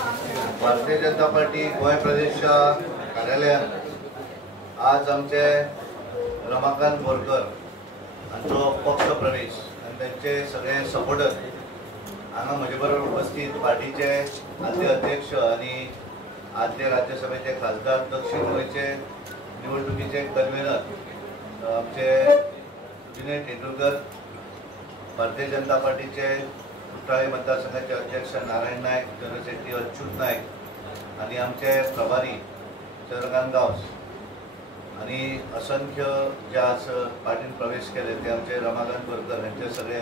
Bharatiya Janata party गोय प्रदेश कार्यालयात आज आमचे रमाकांत बोरकर हांचो पक्ष प्रवेश आणि त्यांचे सगळे सपोर्टर हांगा म्हजे बरोबर उपस्थित पार्टीचे आदले अध्यक्ष आणि आदले राज्यसभेचे खासदार दक्षिण गोयचे निवडणुकीचे कन्व्हेनर आमचे विनय तेंडुलकर, भारतीय जनता पार्टीचे कुट्टाळे मतदारसंघाचे अध्यक्ष नारायण नायक, जनरल सेक्रेटरी अच्युत नायक आणि आमचे प्रभारी चंद्रकांत गांवस आणि असंख्य जे आज पार्टीन प्रवेश केले ते आमचे रमाकांत बोरकर यांचे सगळे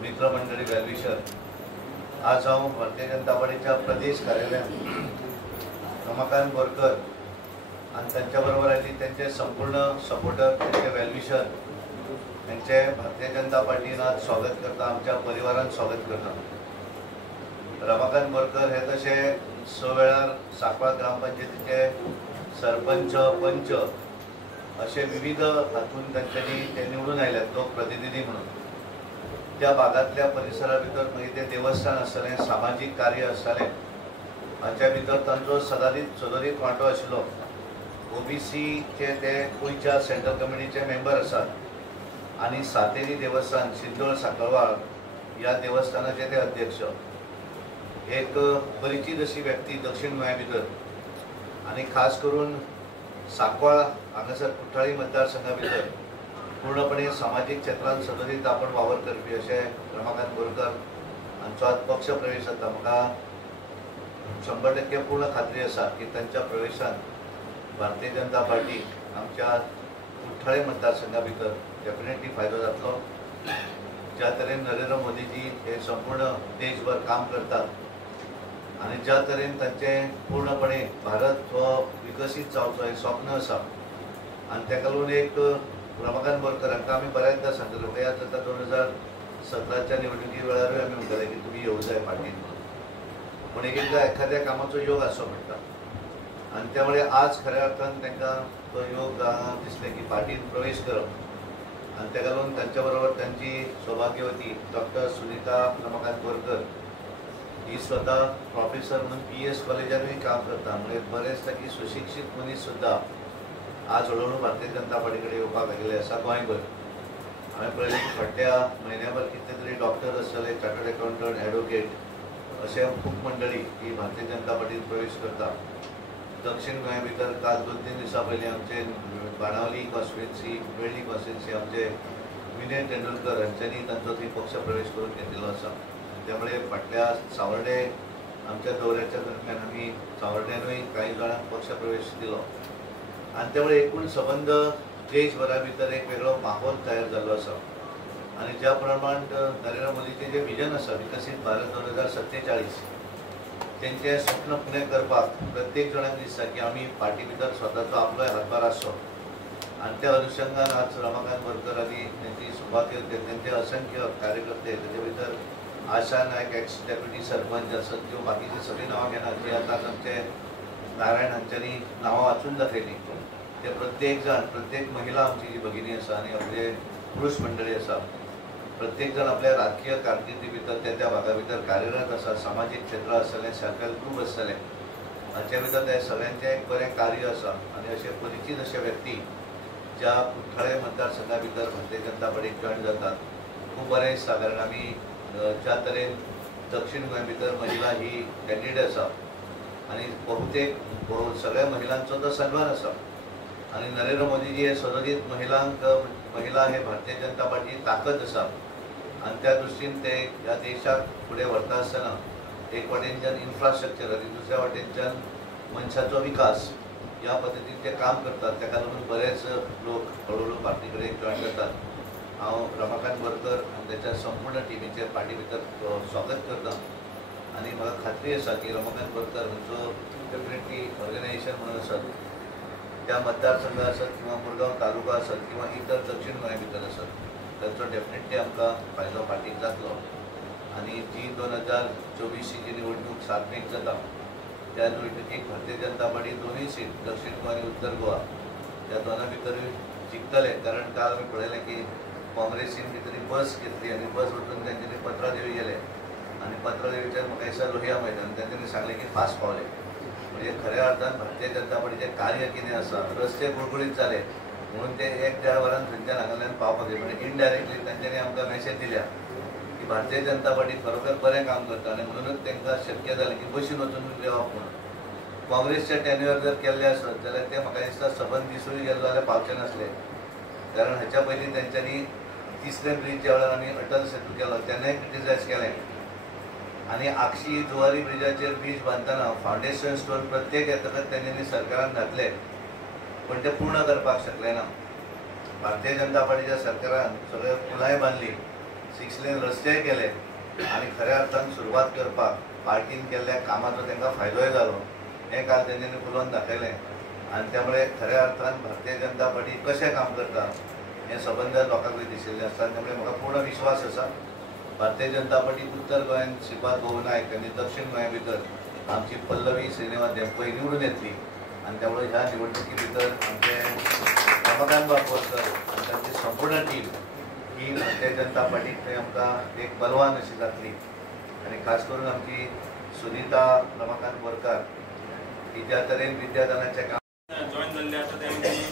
मित्रमंडळी वेलविशर। आज हांव भारतीय जनता पार्टीच्या प्रदेश कार्यालयात रमाकांत बोरकर आणि त्यांच्या बरोबर आली त्यांचे संपूर्ण सपोर्टर, त्यांचे वेलविशर यांचे भारतीय जनता पार्टीन आज स्वागत करता, आमच्या परिवारान स्वागत करता। रमाकांत बोरकर हे तसे 6 वेळार सांकवाळ ग्रामपंचायतीचे सरपंच, पंच असे विविध हातून त्यांच्यानी ते निवडून आयल्यात लोकप्रतिनिधी म्हणून। त्या भागातल्या परिसरा भितर मागीर ते देवस्थान आसतलें, सामाजीक कार्य आसतलें, हाच्या भितर तांचो सदरीत वांटो आशिल्लो। ओबीसीचे ते गोंयच्या सेंट्रल कमिटीचे मेंबर आसात आणि सातेरी देवस्थान सिंदोळ सांकवाळ या देवस्थानाचे ते अध्यक्ष। एक परिचित अशी व्यक्ती दक्षिण गोंया भितर आणि खास करून सांकवाळ हांगासर कुट्टाळी मतदारसंघा भितर पूर्णपणे सामाजिक क्षेत्रांत सदरीत आपण वावर करपी असे रमाकांत बोरकर हांचो आज पक्ष प्रवेश जाता। म्हाका 100% पूर्ण खात्री आसा की त्यांच्या प्रवेशान भारतीय जनता पार्टी आमच्या कुट्टाळे मतदारसंघा भितर डेफिनेटली फायदो जातलो। ज्या तरेन नरेंद्र मोदीजी हे संपूर्ण देशभर काम करतात आणि ज्या तरेन तांचे पूर्णपणे भारत हो विकसीत जावचो हे स्वप्न आसा आणि ताका लागून एक रमाकांत बोरकर हांकां आमी बऱ्याचदा सांगतले, म्हणजे याद जाता 2017च्या निवडणुकी वेळारूय आमी म्हणटाले की तुमी येवं जाय पार्टीन, पूण एकदां एखाद्या कामाचो योग आसो म्हणटा आणि त्यामुळे आज खऱ्या अर्थान तांकां तो योग दिसले की पार्टीन प्रवेश करप आणि ताका लागून तांच्या बरोबर तांची सौभाग्यवती डॉक्टर सुनीता रमाकांत बोरकर ही स्वतः प्रोफेसर म्हणून PS कॉलेजानूय काम करता, म्हणजे बरेच ताकी सुशिक्षीत मनीस सुद्धा आज हळूहळू भारतीय जनता पार्टी कडेन येवपाक लागले आसा गोंयभर। हांवें पळयलें की फाटल्या म्हयन्याभर कितले तरी डॉक्टर आसतले, चार्टर्ड अकाउंटंट, एडवोकेट अशे खूब मंडळी ही भारतीय जनता पार्टीन प्रवेश करता। दक्षिण गोंया भितर काल 2-3 दिसां पयलीं आमचे बाणावली कॉन्स्टिट्युएन्सी, वेळ्ळी कॉन्स्टिट्युएन्सी आमचे विनय तेंडुलकर हांच्यांनी तांचो थंय पक्ष प्रवेश करून घेतिल्लो आसा। त्यामुळे फाटल्या सावर्डे आमच्या दौऱ्याच्या दरम्यान आमी सावर्ड्यानूय काही जाणांक पक्ष प्रवेश दिलो आणि त्यामुळे एकूण संबंध देशभरा भितर एक वेगळो माहोल तयार जाल्लो आसा आणि ज्या प्रमाण नरेंद्र मोदीचे जे विजन आसा विकसीत भारत 2047 तेंचे स्वप्न पुणे करपाक प्रत्येक जाणांक दिसता की आमी पार्टी भितर स्वताचो आपलोय हातभार आसचो आणि त्या अनुषंगान आज रमाकांत बोरकर आनी तेंची सौभाग्यवती तेंचे असंख्य कार्यकर्ते तेजे भितर आशा नायक एक्स डेप्युटी सरपंच आसत किंवा बाकीची सगळी नांवां घेनात जी आतां आमचे नारायण हांच्यांनी नांवां वाचून दाखयलीं ते प्रत्येक जाण, प्रत्येक महिला आमची जी भगिनी आसा आनी आपले पुरुष मंडळी आसा, प्रत्येक जण आपल्या राजकीय कारकिर्दी भितर त्या भागा भितर कार्यरत आसा। सामाजीक क्षेत्र आसतलें, सेल्फ हेल्प ग्रूप आसतलें, हाचे भितर ते सगळ्यांचें एक बरें कार्य आसा आनी अशे परिचित अशे व्यक्ती ज्या कुट्टाळे मतदारसंघा भितर भारतीय जनता पार्टीक जॉयन जातात खूब बरें दिसता। कारण आमी ज्या तरेन दक्षिण गोंया भितर महिला ही कॅन्डिडेट आसा आणि बहुतेक सगळ्या महिलांचो तो सन्मान आसा आणि नरेंद्र मोदीजी हे सदरीत महिला हे भारतीय जनता पार्टी ताकद आसा आणि त्या दृश्टीन ते ह्या देशाक फुडें व्हरता आसतना एक वाटेनच्यान इन्फ्रास्ट्रक्चर आणि दुसऱ्या वाटेनच्यान मनशाचो विकास ह्या पद्दतीन ते काम करतात। ताका लागून बरेच लोक हळूहळू पार्टी कडेन जॉयन जातात। हांव रमाकांत बोरकर आनी त्याच्या संपूर्ण टिमीचे पार्टी भितर स्वागत करता आणि म्हाका खात्री आसा की रमाकांत बोरकर हांचो डेफिनेटली ऑर्गनायझेशन म्हणून आसत, त्या मतदारसंघ आसत किंवा मुरगांव तालुका आसत किंवा इतर दक्षिण गोंया भितर आसत, तांचो डेफिनेटली आमकां फायदो पार्टीक जातलो आणि जी 2024ची जी निवडणूक 7 मेक जाता त्या निवडणुकीक भारतीय जनता पार्टी दोनूय सीट दक्षिण गोवा आणि उत्तर गोवा त्या दोनां भितरूय जिखतले। कारण काल आमी पळयलें की काँग्रेसीन कितें तरी बस घेतली आणि बस वचून त्यांनी पत्रां दिवं गेले आणि पत्रकारितेचे म्हाका दिसता लोहिया मैदान त्यांनी सांगले की फास्ट पावले. म्हणजे खऱ्या अर्थान भारतीय जनता पार्टीचे कार्य कितें आसा, रस्ते गुळगुळीत जाले म्हणून ते 1-1.5 वरान थंयच्यान हांगाल्यान पावपाक म्हणजे इनडायरेक्टली तांच्यांनी आमकां मेसेज दिल्या की भारतीय जनता पार्टी खरोखर बरें काम करता आनी म्हणूनच तांकां शक्य जालें की बशीन वचून येवप म्हणून. काँग्रेसच्या टेन्युअर जर केल्ले आसत जाल्यार ते म्हाका दिसता सबंद दिसूय गेलो जाल्यार पावचे नासले. कारण हाच्या पयलीं तेंच्यांनी 3रे ब्रिज ज्या वेळार आमी अटल सेतू केलो तेन्नाय क्रिटिसायज केलें आनी आक्षी जुवारी ब्रिजाचेर ब्रिज बांदतना फावंडेशन स्टोन प्रत्येक येतकच तेंच्यांनी सरकारान घातले पण ते पूर्ण करपाक शकले ना. भारतीय जनता पार्टीच्या सरकारान सगळे पुलाय बांदली, 6 लेन रस्तेय केले आनी खऱ्या अर्थान सुरवात करपाक पार्टीन केल्ल्या कामाचो तांकां फायदोय जालो. हें काल तेंच्यांनी उलोवन दाखयलें आनी त्यामुळे खऱ्या अर्थान भारतीय जनता पार्टी कशें काम करता हें सबंद लोकांकूय दिशिल्लें आसता. त्यामुळे म्हाका पूर्ण विश्वास आसा भारतीय जनता पार्टी उत्तर गोंयांत श्रीपाद भोव नायक आनी दक्षिण गोंया भितर आमची पल्लवी श्रीनिवास देंपय निवडून येतली आनी त्यामुळे ह्या निवडणुकी भितर आमचे रमाकांत बोरकर आनी तांची संपूर्ण टीम ही भारतीय जनता पार्टीक थंय आमकां एक बलवान अशी जातली. आनी खास करून आमची सुनीता रमाकांत बोरकार ही ज्या तरेन विद्यादानाचें काम जॉईन जाल्ले आसा तेणी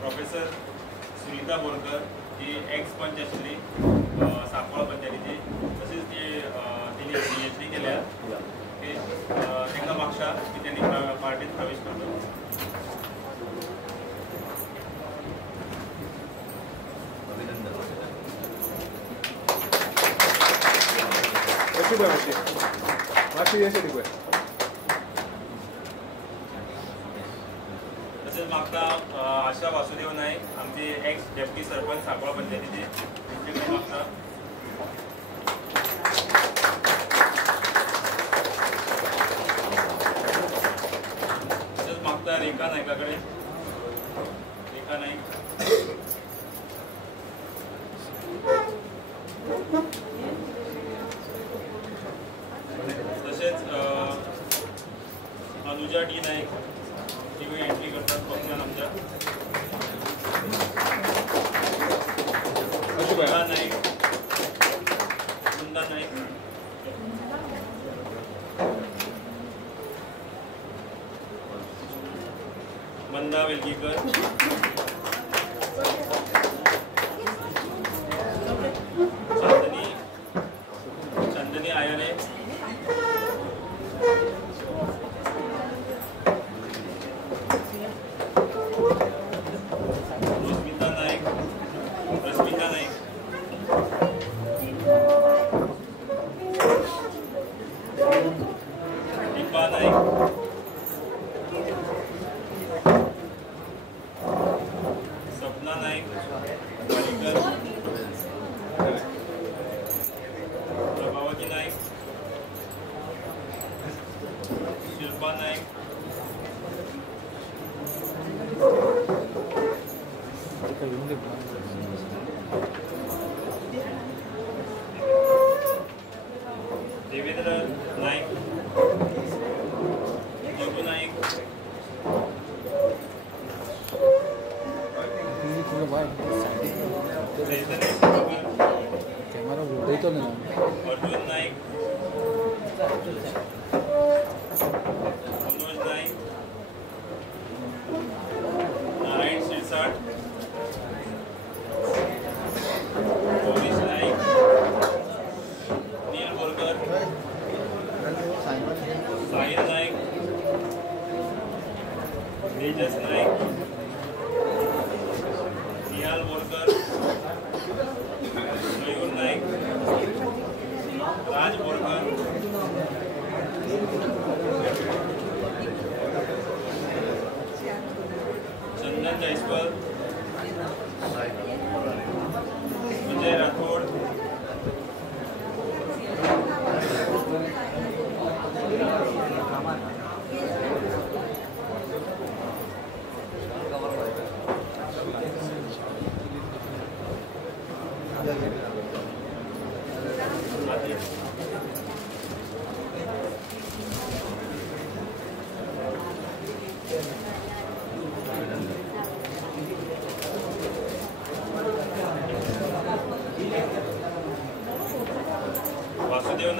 प्रोफेसर सुनीता बोरकर ही एक्स पंच आशिल्ली सांकवाळ पंचायतीची, तशीच तिने PhD केल्या. तांकां मागता की त्यांनी पार्टीत प्रवेश करतो. तसेच मागता आशा वासुदेव नाईक आमचे एक्स डेप्युटी सरपंच सांकवाळ पंचायतीचे त्यांच्याकडे मागता. तसेच मागता रेखा नायकाकडे, रेखा नाईक. तसेच अनुजा डी नाईक ती एंट्री करतात पक्षान आमच्या. वृंदा नाईक, वृंदा नाईक. मंदा वेलगीकर, चांदनी आयाने, रश्मिता नाईक, दीपा नाईक, सपना नाईक, वालीकर, प्रभावती नाईक, शिल्पा नाईक, देवेंद्र नाईक, जगू नाईक, अर्जुन नाईक, मनोज नाईक, नारायण शिरसाट, गौरीश नाईक, नील बोरकर, साहिल नाईक, तेजस नाईक, निहाल बोरकर, मयूर नाईक, राज बोरकर, चंदन जयस्वाल, विजय राठोड,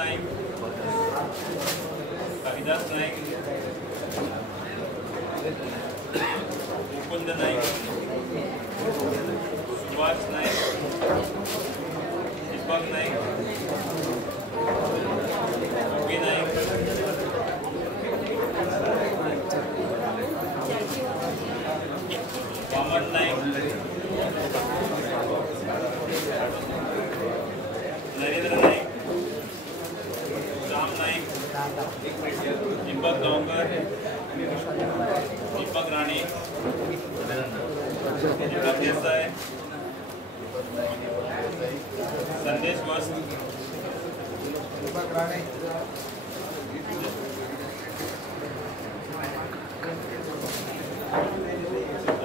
नाईक, कालिदास नाईक, मुकुंद नाईक, सुभाष नाईक, दीपक नाईक, योगी नाईक, वामन नाईक, नरेंद्र नाईक, राम नाईक, दीपक गावकर, दीपक राणे, दीपक देसाई, संदेश वस्त,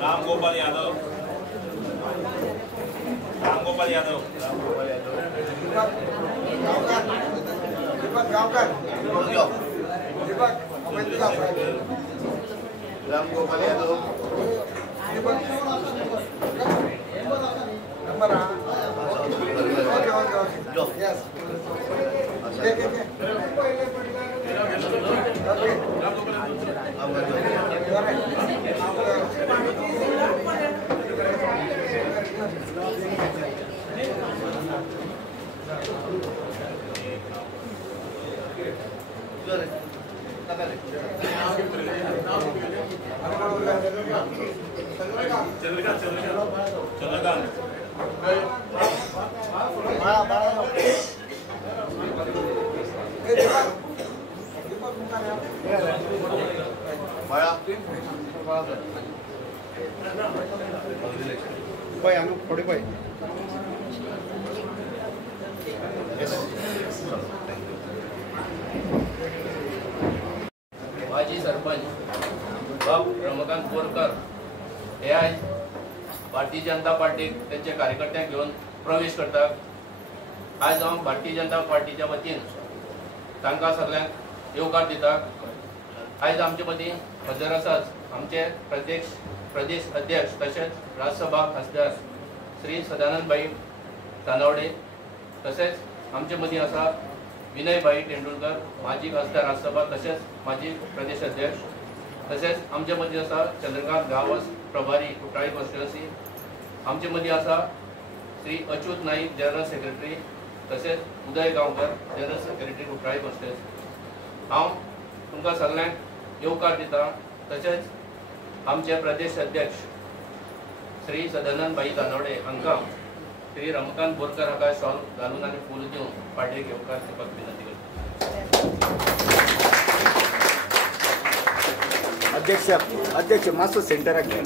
Ram Gopal Yadav, Ram Gopal Yadav, Deepak Gavkar, Deepak Ram Gopal Yadav, number okay yes Chandrakant, भाई हम थोड़े भाई माजी सरपंच बाब रमाकांत बोरकर हे आयज भारतीय जनता पार्टीक त्यांचे कार्यकर्त्यांक घेऊन प्रवेश करतात। आज हांव भारतीय जनता पार्टीच्या वतीन तांकां सगळ्यांक येवकार दितात। आयज आमचे मदीं हजर आसात आमचे प्रदेश अध्यक्ष तसेच राज्यसभा खासदार श्री सदानंदभाई तानावडे, तसेच आमचे मदीं आसा विनयभाई तेंडुलकर, माजी खासदार राज्यसभा तसेच माजी प्रदेश अध्यक्ष, तसेच आमचे मदीं आसा चंद्रकांत गावस, प्रभारी कुट्टाळी कॉन्स्टिट्युएन्सी। आमचे मदीं आसा श्री अच्युत नाईक, जनरल सेक्रेटरी, तसेच उदय Gaonkar, general secretary Cortalim constituency. हांव तुमकां सगळ्यांक येवकार दिता। तसेच आमचे प्रदेश अध्यक्ष श्री सदानंदभाई तानावडे हांकां श्री रमाकांत बोरकर हाका शॉल घालून आनी फूल दिवन पार्टीक येवकार दिवपाक विनंती करता। अध्यक्ष मातसो सेंटराक घे।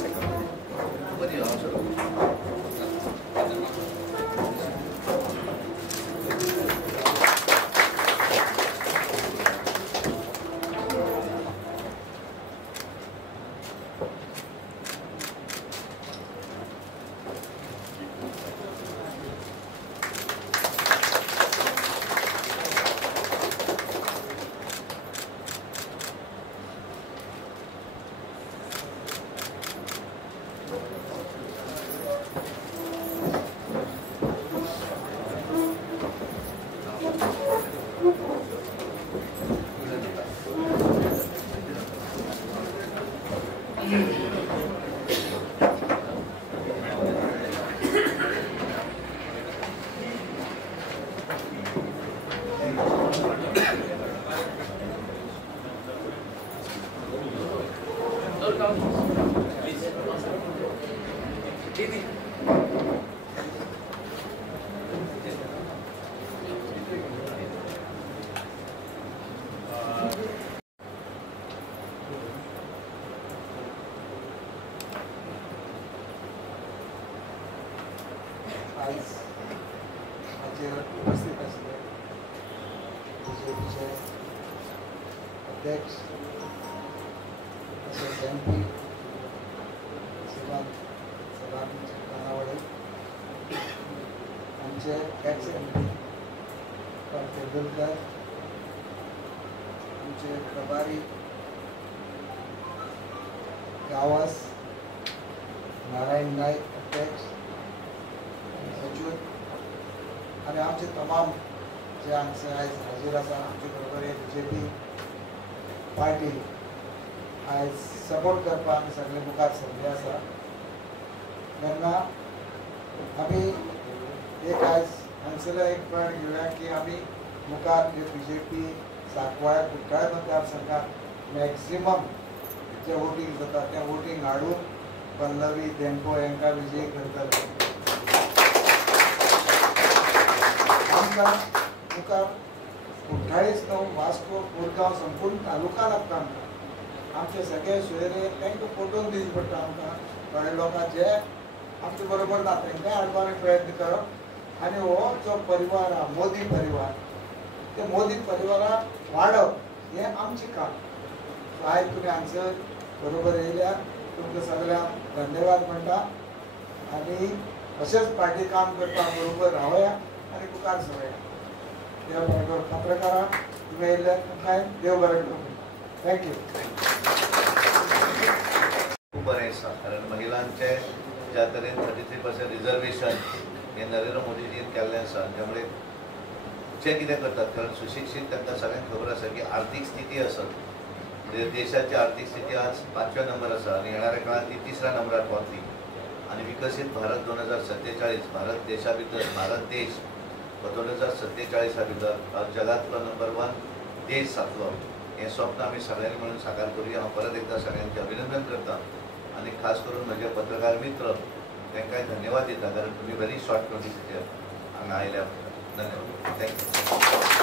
आज हाजेर उपस्थित आसले बीजेपीचे अध्यक्ष तसेच MP सदानंद तानावडे, आमचे एक्स MP तेंडुलकर, आमचे प्रभारी गावस नारायण नाईक अध्यक्ष, सचिव आणि आमचे तमाम जे हांगसर आयज हाजीर आसा आमचे बरोबर एक BJP पार्टी आयज सपोर्ट करपाक सगळे मुखार सरले आसा तेन्ना आमी एक आयज हांगसरलो एक प्रण घेवया की आमी मुखार जे BJP सांकवाळ कुट्टाळे मतदारसंघात मॅक्सिमम जे वोटींग जाता तें वोटींग हाडून पल्लवी धेंपो हांकां विजयी करतले आमकां मुखार कुट्टाळीच न्हू वास्को कोरगांव संपूर्ण तालुका लागता आमकां आमचे सगळे सोयरे तांकां पटोवन दिवचे पडटा आमकां थोडे लोकां जे आमचे बरोबर ना तांकांय हाडपाक प्रयत्न करप आनी हो जो परिवार आहा मोदी परिवार ते मोदी परिवाराक वाडप हें आमचें काम आयज तुमी हांगसर बरोबर येयल्यार तुमकां सगळ्यांक धन्यवाद म्हणटा आनी अशेंच पार्टी काम करपाक बरोबर रावया आनी मुखार सरूया देव बरें करूं पत्रकारां तुमी येयल्यार तुमकां देव बरें करूं थँक्यू खूप बरें आसा कारण महिलांचे ज्या तरेन 33% रिजर्वेशन हे नरेंद्र मोदीजीन केल्लें आसा त्यामुळे जे कितें करतात कारण सुशिक्षित तांकां सगळ्यांक खबर आसा की आर्थीक स्थिती आसत म्हणजे देशाची आर्थीक स्थिती आज 5व्या नंबर आसा आनी येणाऱ्या काळात ती 3ऱ्या नंबरार पावतली आनी विकसीत भारत 2047 भारत देशा भितर भारत देश 2047 भितर जगांतलो नंबर 1 देश जातलो हें स्वप्न आमी सगळ्यांनी म्हणून साकार करूया हांव परत एकदा सगळ्यांचे अभिनंदन करता आनी खास करून म्हजे पत्रकार मित्र तांकांय धन्यवाद दिता कारण तुमी व्हेरी शॉर्ट नोटीसीचेर हांगा आयल्या धन्यवाद थँक्यू